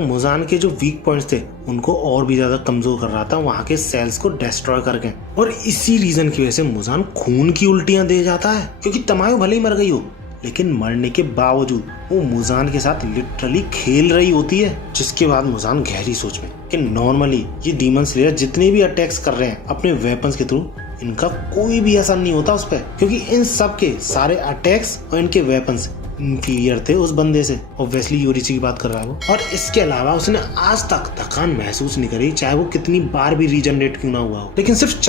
मुजान के जो वीक पॉइंट्स थे उनको और भी ज्यादा कमजोर कर रहा था, वहां के सेल्स को डिस्ट्रॉय करके, और इसी रीजन की वजह से मुजान खून की उल्टियां दे जाता है। क्योंकि तमायो भले ही मर गई हो, लेकिन मरने के बावजूद वो मुजान के साथ लिटरली खेल रही होती है। जिसके बाद मुजान गहरी सोच में कि नॉर्मली ये डीमन स्लेयर जितने भी अटैक्स कर रहे हैं अपने वेपन्स के थ्रू, इनका कोई भी असर नहीं होता उस पर, क्योंकि इन सब के सारे अटैक्स और इनके वेपन्स इंफीरियर थे उस बंदे से। ऑब्वियसली यूरिची की बात कर रहा है वो। और इसके अलावा उसने आज तक थकान महसूस नहीं करी, चाहे वो कितनी बार भी रीजनरेट क्यों ना हुआ हो। लेकिन सिर्फ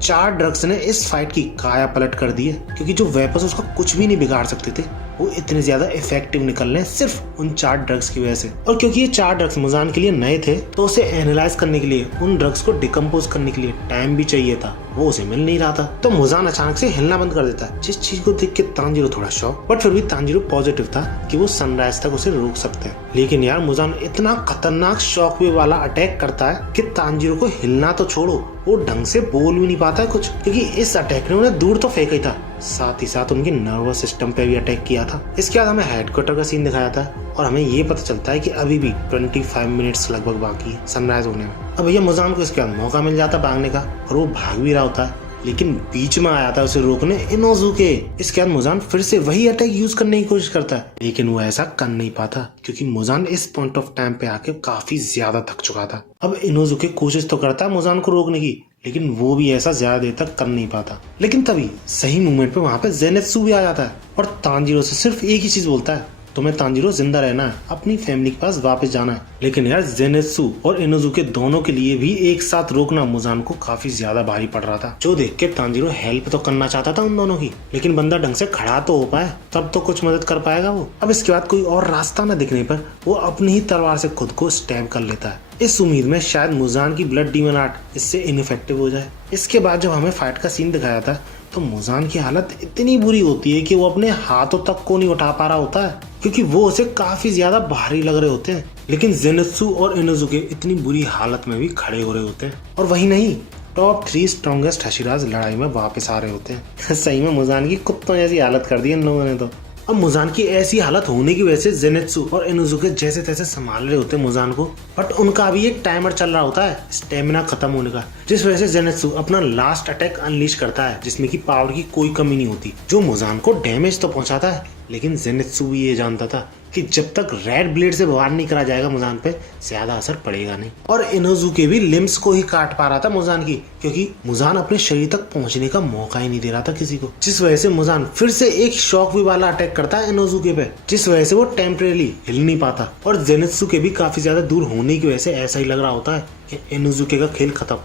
4 ड्रग्स ने इस फाइट की काया पलट कर दी है, क्योंकि जो वेपन्स उसका कुछ भी नहीं बिगाड़ सकते थे वो इतने ज्यादा इफेक्टिव निकल रहे हैं सिर्फ उन 4 ड्रग्स की वजह से। और क्योंकि ये 4 ड्रग्स मुजान के लिए नए थे, तो उसे एनालाइज करने के लिए, उन ड्रग्स को डिकम्पोज करने के लिए टाइम भी चाहिए था, वो उसे मिल नहीं रहा था। तो मुजान अचानक से हिलना बंद कर देता है, जिस चीज को देख के तांजीरो थोड़ा शॉक, बट फिर भी तांजीरो पॉजिटिव था कि वो सनराइज तक उसे रोक सकते हैं। लेकिन यार मुजान इतना खतरनाक शॉक वेव वाला अटैक करता है कि तांजीरो को हिलना तो छोड़ो, वो ढंग से बोल भी नहीं पाता है कुछ, क्योंकि इस अटैक ने उन्हें दूर तो फेंका ही था, साथ ही साथ उनके नर्वस सिस्टम पे भी अटैक किया था। इसके बाद हमें हेडक्वार्टर का सीन दिखाया था और हमें ये पता चलता है कि अभी भी 25 मिनट्स लगभग बाकी है सनराइज होने में। अब भैया मुजान को इसके बाद मौका मिल जाता भागने का और वो भाग भी रहा होता है, लेकिन बीच में आया था उसे रोकने इनोजुके। इसके बाद मुजान फिर से वही अटैक यूज करने की कोशिश करता है, लेकिन वो ऐसा कर नहीं पाता, क्योंकि मुजान इस पॉइंट ऑफ टाइम पे आके काफी ज्यादा थक चुका था। अब इनोजुके कोशिश तो करता है मुजान को रोकने की, लेकिन वो भी ऐसा ज्यादा देर तक कर नहीं पाता। लेकिन तभी सही मोमेंट पे वहां पे जेनेत्सु भी आ जाता है और तांजीरो से सिर्फ एक ही चीज बोलता है, तुम्हें तांजीरो जिंदा रहना है, अपनी फैमिली के पास वापस जाना है। लेकिन यार जेनेत्सु और इनोजुके दोनों के लिए भी एक साथ रोकना मुजान को काफी ज्यादा भारी पड़ रहा था, जो देख के तांजीरो हेल्प तो करना चाहता था उन दोनों की, लेकिन बंदा ढंग से खड़ा तो हो पाए तब तो कुछ मदद कर पाएगा वो। अब इसके बाद कोई और रास्ता न दिखने पर वो अपनी ही तलवार से खुद को स्टैब कर लेता है, इस उम्मीद में शायद मुजान की ब्लड डीमन आर्ट इससे इनइफेक्टिव हो जाए। इसके बाद जब हमें फाइट का सीन दिखाया था तो मुजान की हालत इतनी बुरी होती है कि वो अपने हाथों तक को नहीं उठा पा रहा होता है, क्योंकि वो उसे काफी ज्यादा भारी लग रहे होते हैं। लेकिन जेनेत्सु और इनोजुके इतनी बुरी हालत में भी खड़े हो रहे होते हैं, और वही नहीं, टॉप 3 स्ट्रॉन्गेस्ट हशीराज लड़ाई में वापस आ रहे होते हैं। सही में मुजान की कुत्तों जैसी हालत कर दी इन लोगों ने तो। अब मुजान की ऐसी हालत होने की वजह से जेनेत्सु और इनोजुके जैसे तैसे संभाल रहे होते हैं मुजान को, बट उनका भी एक टाइमर चल रहा होता है स्टेमिना खत्म होने का, जिस वजह से जेनेत्सु अपना लास्ट अटैक अनलीश करता है, जिसमें की पावर की कोई कमी नहीं होती, जो मुजान को डैमेज तो पहुंचाता है। लेकिन जेनेत्सु भी ये जानता था कि जब तक रेड ब्लेड से वार नहीं करा जाएगा मुजान पे, ज्यादा असर पड़ेगा नहीं। और इनोजुके भी लिम्स को ही काट पा रहा था मुजान की, क्योंकि मुजान अपने शरीर तक पहुंचने का मौका ही नहीं दे रहा था किसी को, जिस वजह से मुजान फिर से एक शॉक वेव वाला अटैक करता है इनोजुके पे, जिस वजह से वो टेम्परेरी हिल नहीं पाता। और जेनेत्सु के भी काफी ज्यादा दूर होने की वजह से ऐसा ही लग रहा होता है कि इनोजुके का खेल खत्म।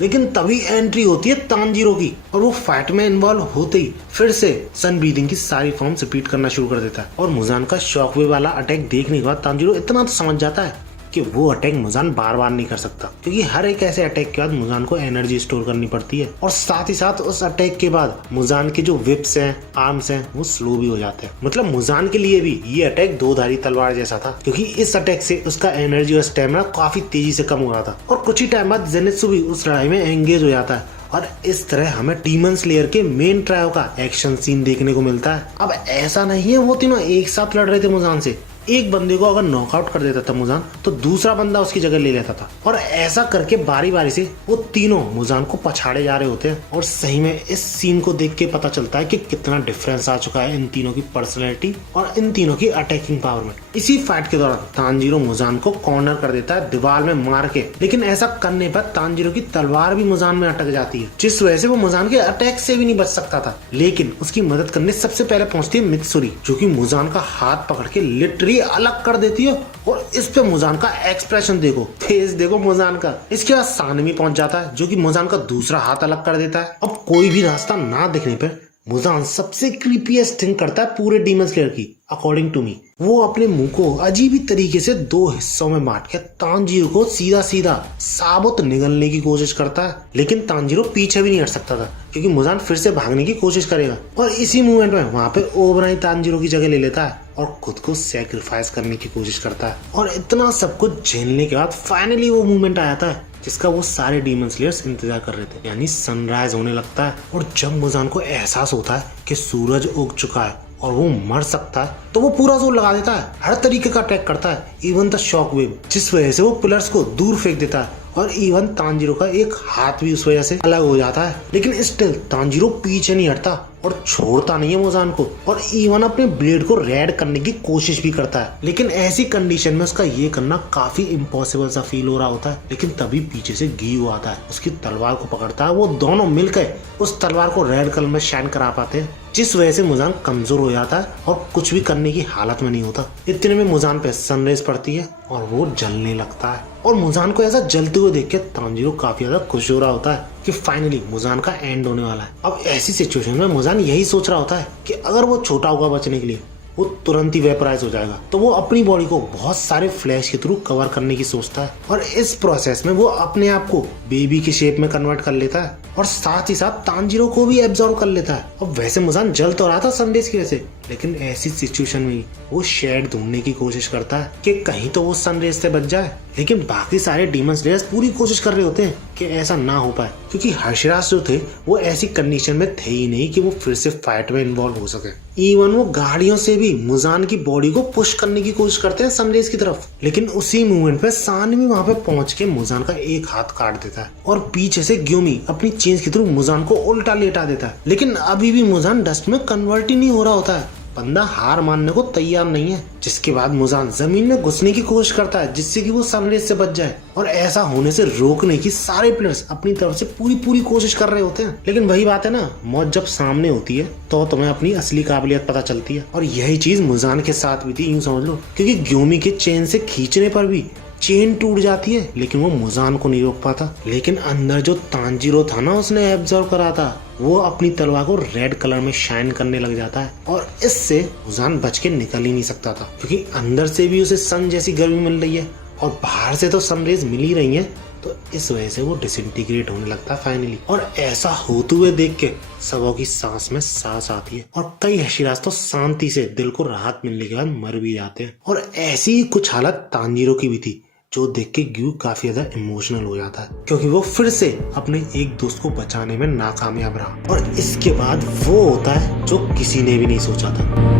लेकिन तभी एंट्री होती है तांजीरो की, और वो फाइट में इन्वॉल्व होते ही फिर से सन ब्रीदिंग की सारी फॉर्म्स रिपीट करना शुरू कर देता है। और मुजान का शॉकवेव वाला अटैक देखने के बाद तांजीरो इतना तो समझ जाता है कि वो अटैक मुजान बार बार नहीं कर सकता, क्योंकि हर एक ऐसे अटैक के बाद मुजान को एनर्जी स्टोर करनी पड़ती है, और साथ ही साथ उस अटैक के बाद मुजान के जो विप्स हैं, आर्म्स हैं, वो स्लो भी हो जाते हैं। मतलब मुजान के लिए भी ये अटैक 2 धारी तलवार जैसा था, क्योंकि इस अटैक से उसका एनर्जी और स्टेमिना काफी तेजी से कम हो रहा था। और कुछ ही टाइम बाद जेनेत्सु भी उस लड़ाई में एंगेज हो जाता है, और इस तरह हमें डीमन स्लेयर के मेन ट्रायो का एक्शन सीन देखने को मिलता है। अब ऐसा नहीं है वो तीनों एक साथ लड़ रहे थे मुजान से, एक बंदे को अगर नॉकआउट कर देता था मुजान तो दूसरा बंदा उसकी जगह ले लेता था, और ऐसा करके बारी बारी से वो तीनों मुजान को पछाड़े जा रहे होते हैं। और सही में इस सीन को देख के पता चलता है कि कितना डिफरेंस आ चुका है इन तीनों की पर्सनैलिटी और इन तीनों की अटैकिंग पावर में। इसी फाइट के दौरान तानजीरो मुजान को कॉर्नर कर देता है दीवार में मार के, लेकिन ऐसा करने पर तानजीरो की तलवार भी मुजान में अटक जाती है, जिस वजह से वो मुजान के अटैक से भी नहीं बच सकता था। लेकिन उसकी मदद करने सबसे पहले पहुंचती है मित्सुरी, जो कि मुजान का हाथ पकड़ के लिटरली अलग कर देती है। और इस पे मुजान का एक्सप्रेशन देखो, फेस देखो मुजान का। इसके बाद सानवी पहुंच जाता है, जो कि मुजान का दूसरा हाथ अलग कर देता है। अब कोई भी रास्ता ना दिखने पर मुजान सबसे क्रीपीएस्ट थिंग करता है पूरे डीमन स्लेयर की, अकॉर्डिंग टू मी। वो अपने मुंह को अजीब ही तरीके से दो हिस्सों में बांट के तानजीरो को सीधा सीधा साबुत निगलने की कोशिश करता है, लेकिन तानजीरो पीछे भी नहीं हट सकता था क्योंकि मुजान फिर से भागने की कोशिश करेगा। और इसी मूवमेंट में वहाँ पे ओबराई तानजीरो की जगह ले लेता है और खुद को सैक्रिफाइस करने की कोशिश करता है। और इतना सब कुछ झेलने के बाद फाइनली वो मूवमेंट आ जाता है जिसका वो सारे डीमन स्लेयर्स इंतजार कर रहे थे, यानी सनराइज होने लगता है। और जब मुजान को एहसास होता है कि सूरज उग चुका है और वो मर सकता है, तो वो पूरा जोर लगा देता है, हर तरीके का अटैक करता है, इवन द शॉक वेव, जिस वजह से वो पिलर्स को दूर फेंक देता है। और इवन तानजीरो का एक हाथ भी उस वजह से अलग हो जाता है, लेकिन स्टिल तानजीरो पीछे नहीं हटता और छोड़ता नहीं है मुजान को, और इवन अपने ब्लेड को रेड करने की कोशिश भी करता है। लेकिन ऐसी कंडीशन में उसका ये करना काफी इम्पॉसिबल सा फील हो रहा होता है। लेकिन तभी पीछे से गियू आता है, उसकी तलवार को पकड़ता है। वो दोनों मिलकर उस तलवार को रेड कलर में शाइन करा पाते हैं, जिस वजह से मुजान कमजोर हो जाता है और कुछ भी करने की हालत में नहीं होता। इतने में मुजान पे सनरेज पड़ती है और वो जलने लगता है। और मुजान को ऐसा जलते हुए देख के तानजीरो काफी ज्यादा खुश हो रहा होता है कि फाइनली मुजान का एंड होने वाला है। अब ऐसी सिचुएशन में मुजान यही सोच रहा होता है कि अगर वो छोटा होगा बचने के लिए, वो तुरंत ही वेपराइज हो जाएगा, तो वो अपनी बॉडी को बहुत सारे फ्लैश के थ्रू कवर करने की सोचता है। और इस प्रोसेस में वो अपने आप को बेबी की शेप में कन्वर्ट कर लेता है और साथ ही साथ तानजीरो को भी एब्जॉर्व कर लेता है। अब वैसे मुजान जल तो रहा था सनरेज की वजह से, लेकिन ऐसी सिचुएशन में वो शेड ढूंढने की कोशिश करता है कि कहीं तो वो सनरेज से बच जाए। लेकिन बाकी सारे डीमन स्लेयर्स पूरी कोशिश कर रहे होते हैं कि ऐसा ना हो पाए, क्योंकि हर्षराज जो थे वो ऐसी कंडीशन में थे ही नहीं कि वो फिर से फाइट में इन्वॉल्व हो सके। इवन वो गाड़ियों से भी मुजान की बॉडी को पुश करने की कोशिश करते हैं सनरेज की तरफ, लेकिन उसी मूवमेंट पे सानवी वहां पे पहुंच के मुजान का एक हाथ काट देता है और पीछे से ग्यूमी अपनी चेंज के थ्रू मुजान को उल्टा लेटा देता है। लेकिन अभी भी मुजान डस्ट में कन्वर्ट ही नहीं हो रहा होता है, बंदा हार मानने को तैयार नहीं है। जिसके बाद मुजान जमीन में घुसने की कोशिश करता है जिससे कि वो सनरेज से बच जाए, और ऐसा होने से रोकने की सारे प्लेयर्स अपनी तरफ से पूरी कोशिश कर रहे होते हैं। लेकिन वही बात है ना, मौत जब सामने होती है तो तुम्हें अपनी असली काबिलियत पता चलती है, और यही चीज मुजान के साथ भी थी, यूं समझ लो। क्योंकि ग्यूमी के चेन से खींचने पर भी चेन टूट जाती है, लेकिन वो मुजान को नहीं रोक पाता। लेकिन अंदर जो तानजीरो था ना, उसने एब्जॉर्व करा था, वो अपनी तलवार को रेड कलर में शाइन करने लग जाता है, और इससे मुजान बच के निकल ही नहीं सकता था, क्योंकि अंदर से भी उसे सन जैसी गर्मी मिल रही है और बाहर से तो सनरेज मिल ही रही है, तो इस वजह से वो डिसइंटीग्रेट होने लगता है फाइनली। और ऐसा होते हुए देख के सबों की सांस में सांस आती है, और कई हशीराज तो शांति से दिल को राहत मिलने के बाद मर भी जाते हैं। और ऐसी ही कुछ हालत तानजीरो की भी थी, जो देख के ग्यू काफी ज्यादा इमोशनल हो जाता है, क्योंकि वो फिर से अपने एक दोस्त को बचाने में नाकामयाब रहा। और इसके बाद वो होता है जो किसी ने भी नहीं सोचा था।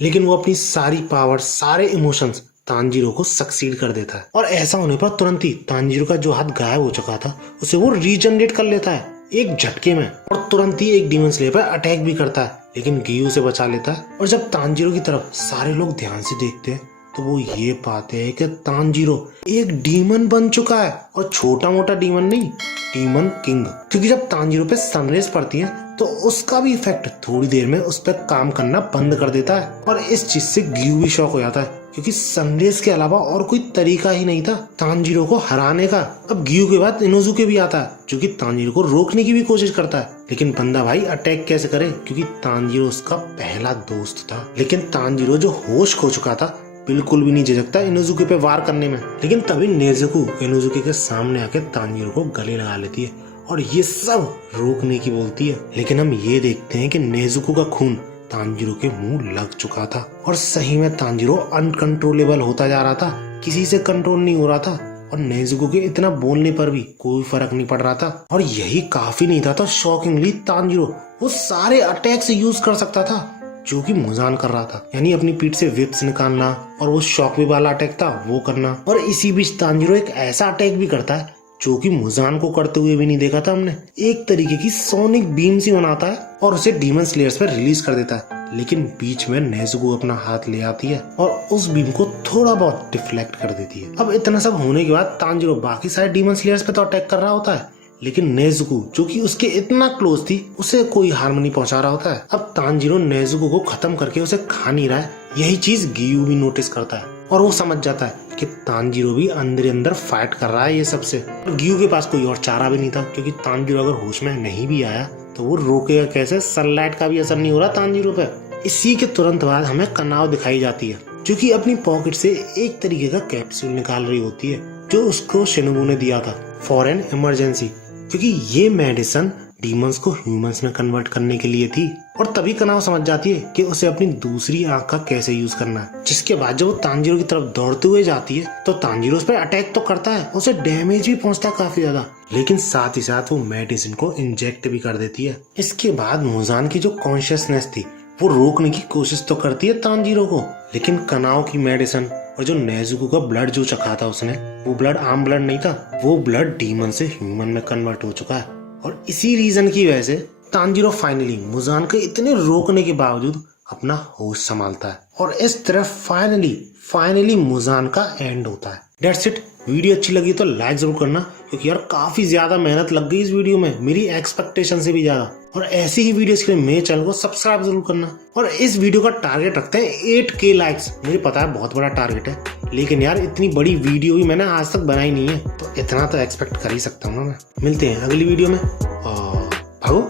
लेकिन वो अपनी सारी पावर, सारे इमोशंस तानजीरो को सक्सीड कर देता है, और ऐसा होने पर तुरंत ही तानजीरो का जो हाथ गायब हो चुका था उसे वो रीजनरेट कर लेता है एक झटके में, और तुरंत ही एक डीमन स्लेयर पर अटैक भी करता है, लेकिन गियू से बचा लेता है। और जब तानजीरो की तरफ सारे लोग ध्यान से देखते हैं तो वो ये पाते हैं कि तानजीरो एक डीमन बन चुका है, और छोटा मोटा डीमन नहीं, डीमन किंग। क्योंकि जब तानजीरो पे सनरेज पड़ती है तो उसका भी इफेक्ट थोड़ी देर में उस पर काम करना बंद कर देता है, और इस चीज से गियू भी शॉक हो जाता है, क्योंकि सनरेज के अलावा और कोई तरीका ही नहीं था तानजीरो को हराने का। अब गियू के बाद इनोजुके भी आता है, जो कि तानजीरो को रोकने की भी कोशिश करता है, लेकिन बंदा भाई अटैक कैसे करे, क्योंकि तानजीरो उसका पहला दोस्त था। लेकिन तानजीरो जो होश खो चुका था बिल्कुल भी नहीं झिझकता इनोजुके पे वार करने में। लेकिन तभी नेजुको इनोजुके के सामने आके तानजीरो को गले लगा लेती है और ये सब रोकने की बोलती है। लेकिन हम ये देखते हैं कि नेजुको का खून तानजीरो के मुंह लग चुका था, और सही में तानजीरो अनकंट्रोलेबल होता जा रहा था, किसी से कंट्रोल नहीं हो रहा था। और नेजुको के इतना बोलने पर भी कोई फर्क नहीं पड़ रहा था। और यही काफी नहीं था तो शॉकिंगली तांजीरो वो सारे अटैक्स यूज कर सकता था जो कि मुजान कर रहा था, यानी अपनी पीठ से विप्स निकालना और वो शॉकवेव वाला अटैक था वो करना। और इसी बीच तांजीरो एक ऐसा अटैक भी करता है जो कि मुजान को करते हुए भी नहीं देखा था हमने। एक तरीके की सोनिक बीम सी बनाता है और उसे डीमन स्लेयर्स पर रिलीज कर देता है, लेकिन बीच में नेजुको अपना हाथ ले आती है और उस बीम को थोड़ा बहुत डिफ्लेक्ट कर देती है। अब इतना सब होने के बाद तांजीरो बाकी सारे डीमन स्लेयर्स पे तो अटैक कर रहा होता है, लेकिन नेजुको जो कि उसके इतना क्लोज थी उसे कोई हार्म नहीं पहुंचा रहा होता है। अब तांजीरो नेजुको को खत्म करके उसे खा नहीं रहा है, यही चीज गियू भी नोटिस करता है और वो समझ जाता है कि तांजीरो भी अंदर फाइट कर रहा है ये सबसे। और गियू के पास कोई और चारा भी नहीं था, क्योंकि तांजीरो अगर होश में नहीं भी आया तो वो रोकेगा कैसे, सनलाइट का भी असर नहीं हो रहा तांजीरो पे। इसी के तुरंत बाद हमें कनाव दिखाई जाती है जो कि अपनी पॉकेट से एक तरीके का कैप्सूल निकाल रही होती है जो उसको शिनोबु ने दिया था फॉर एन इमरजेंसी, क्योंकि ये मेडिसिन डीमंस को ह्यूमंस में कन्वर्ट करने के लिए थी। और तभी कनाव समझ जाती है कि उसे अपनी दूसरी आंख का कैसे यूज करना है। जिसके बाद जब वो तांजीरो की तरफ दौड़ते हुए जाती है तो तांजीरो उस पर अटैक तो करता है, उसे डैमेज भी पहुंचता है काफी ज्यादा, लेकिन साथ ही साथ वो मेडिसिन को इंजेक्ट भी कर देती है। इसके बाद मुजान की जो कॉन्शियसनेस थी वो रोकने की कोशिश तो करती है तांजीरो को, लेकिन कनाव की मेडिसिन और जो नेजुको का ब्लड जो चखा था उसने, वो ब्लड आम ब्लड नहीं था, वो ब्लड डीमन से ह्यूमन में कन्वर्ट हो चुका है। और इसी रीजन की वजह से तांजीरो फाइनली मुजान के इतने रोकने के बावजूद अपना होश संभालता है और इस तरह फाइनली मुजान का एंड होता है। That's it। वीडियो अच्छी लगी तो लाइक जरूर करना, क्योंकि यार काफी ज्यादा मेहनत लग गई इस वीडियो में, मेरी एक्सपेक्टेशन से भी ज्यादा। और ऐसी ही वीडियोस के लिए मेरे चैनल को सब्सक्राइब जरूर करना। और इस वीडियो का टारगेट रखते हैं 8K लाइक्स। मुझे पता है बहुत बड़ा टारगेट है, लेकिन यार इतनी बड़ी वीडियो भी मैंने आज तक बनाई नहीं है, तो इतना तो एक्सपेक्ट कर ही सकता हूँ मैं। मिलते हैं अगली वीडियो में और भागो।